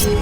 Here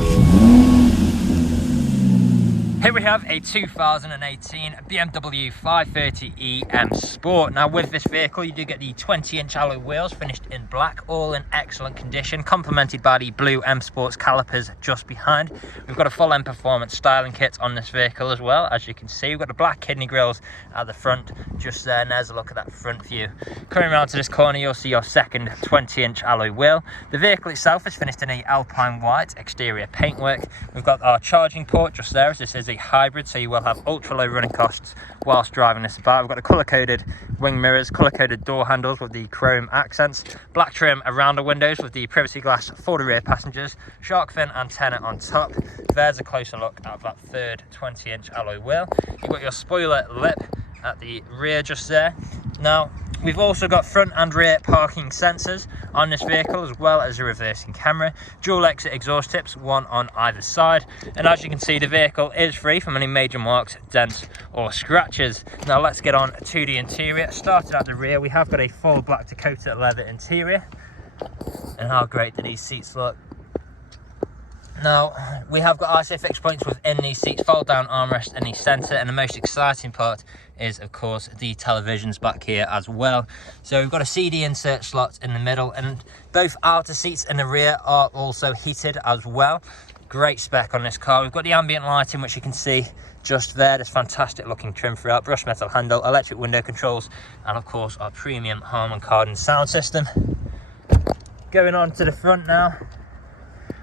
we have a 2018 BMW 530e M Sport. Now with this vehicle you do get the 20-inch alloy wheels finished in black, all in excellent condition, complemented by the blue M Sports calipers just behind. We've got a full M Performance styling kit on this vehicle as well. As you can see, we've got the black kidney grills at the front just there, and there's a look at that front view. Coming around to this corner you'll see your second 20-inch alloy wheel. The vehicle itself is finished in a alpine white exterior paintwork. We've got our charging port just there, as this is a hybrid, so you will have ultra low running costs whilst driving this about. We've got the colour coded wing mirrors, colour coded door handles with the chrome accents, black trim around the windows with the privacy glass for the rear passengers, shark fin antenna on top. There's a closer look at that third 20-inch alloy wheel. You've got your spoiler lip at the rear just there. Now we've also got front and rear parking sensors on this vehicle, as well as a reversing camera, dual exit exhaust tips, one on either side, and as you can see the vehicle is free from any major marks, dents or scratches. Now let's get on to the interior. Starting at the rear, we have got a full black Dakota leather interior, and how great do these seats look. Now, we have got ISO fixed points within these seats, fold down armrest in the centre, and the most exciting part is, of course, the televisions back here as well. So we've got a CD insert slot in the middle, and both outer seats in the rear are also heated as well. Great spec on this car. We've got the ambient lighting, which you can see just there. This fantastic looking trim throughout, brushed metal handle, electric window controls, and of course our premium Harman Kardon sound system. Going on to the front now.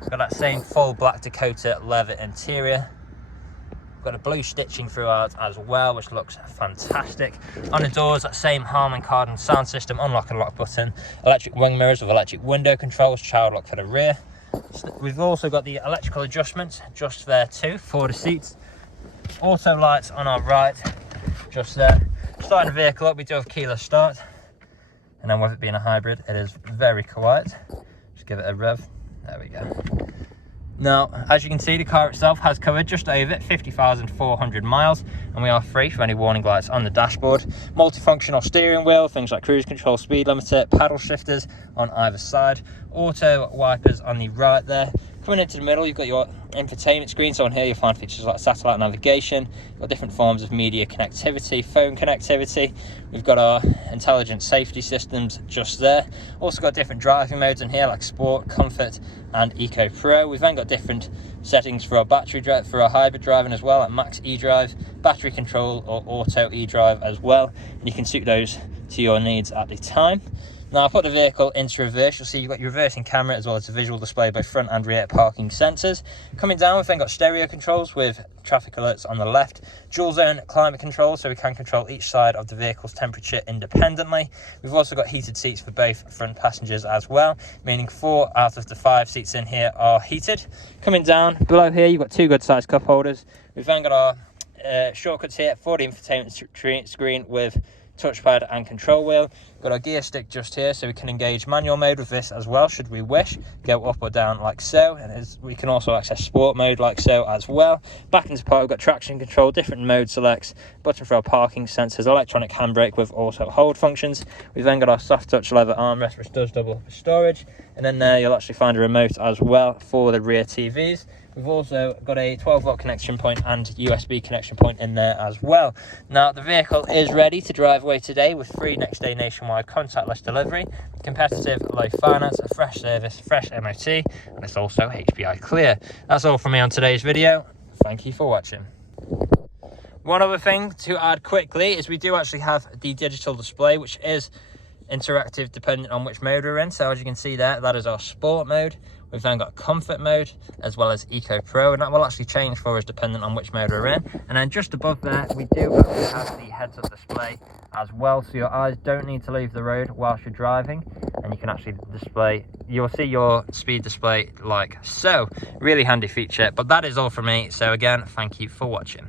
Got that same full black Dakota leather interior. Got a blue stitching throughout as well, which looks fantastic. On the doors, that same Harman Kardon sound system, unlock and lock button, electric wing mirrors with electric window controls, child lock for the rear. We've also got the electrical adjustments just there too for the seats. Auto lights on our right, just there. Starting the vehicle up, we do have keyless start, and then with it being a hybrid, it is very quiet. Just give it a rev. There we go. Now, as you can see, the car itself has covered just over 50,400 miles, and we are free from any warning lights on the dashboard. Multifunctional steering wheel, things like cruise control, speed limiter, paddle shifters on either side, auto wipers on the right there. Coming into the middle, you've got your infotainment screen, so on here you'll find features like satellite navigation, you've got different forms of media connectivity, phone connectivity. We've got our intelligent safety systems just there. Also got different driving modes in here like Sport, Comfort and Eco Pro. We've then got different settings for our battery drive, for our hybrid driving as well, like Max eDrive, battery control or Auto eDrive as well. And you can suit those to your needs at the time. Now I'll put the vehicle into reverse. You'll see you've got your reversing camera as well as a visual display, both front and rear parking sensors. Coming down, we've then got stereo controls with traffic alerts on the left, dual zone climate control, so we can control each side of the vehicle's temperature independently. We've also got heated seats for both front passengers as well, meaning 4 out of the 5 seats in here are heated. Coming down below here, you've got 2 good sized cup holders. We've then got our shortcuts here for the infotainment screen with touchpad and control wheel. Got our gear stick just here, so we can engage manual mode with this as well should we wish, go up or down like so, and we can also access sport mode like so as well. Back into park, we've got traction control, different mode selects, button for our parking sensors, electronic handbrake with auto hold functions. We've then got our soft touch leather armrest, which does double for storage, and then there you'll actually find a remote as well for the rear TVs. We've also got a 12-volt connection point and USB connection point in there as well. Now, the vehicle is ready to drive away today with free next-day nationwide contactless delivery, competitive low finance, a fresh service, fresh MOT, and it's also HPI clear. That's all from me on today's video. Thank you for watching. One other thing to add quickly is we do actually have the digital display, which is interactive depending on which mode we're in. So as you can see there, that is our sport mode. We've then got comfort mode as well as Eco Pro, and that will actually change for us depending on which mode we're in. And then just above there, we do actually have the heads-up display as well, so your eyes don't need to leave the road whilst you're driving, and you can actually display, you'll see your speed display like so. Really handy feature. But that is all from me, so again, thank you for watching.